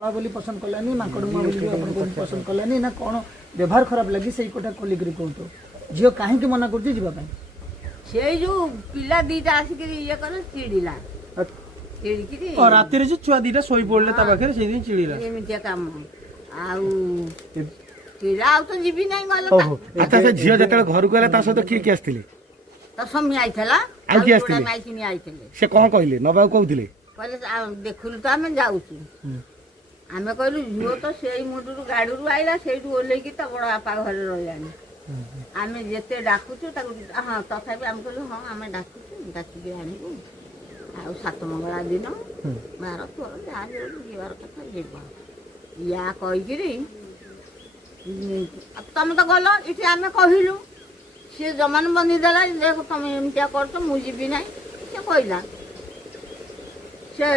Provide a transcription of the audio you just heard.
बोली पसंद कलानी माकड़मा बोली अपन को पसंद कलानी ना कौन व्यवहार खराब लगी से कोटा खोली करी कहतो झियो काहे के मना करती जीवा पई से जो पिला दीटा आसिक ये कर चिड़िला चिड़िकी और राति रे जे छुआ दीटा सोई पड़ले ता पाखे से दिन चिड़िला एमितिया काम आउ पिला आउ तो जीवी नहीं गल ओहो अच्छा से झियो जतले घर को आले ता सहित किए के आस्थिले तो समी आइथला आउ किए आस्थिले माइकिनी आइथले से कोन कहले नबा कहथिले कहले देखुलु तो आमे जाउछु आमे कहलु झियो तो सेई मुडुरु गाडुरु आइला सेइटु ओलेकी त बड़ आपा घरे रहलानी आमे जेते डाकुछु ताकु हां तथापि आमे कहलु हां आमे डाकुछु डाकी के आनिबु आ सात मंगला दिन मार तोर जा जीवार कथा जेबा या कहिगिरी तमे तो गलो इठी आमे कहिलु से जमान बनी देला देखो तमे एमतिया करतो मु जीबी नाही से कहला से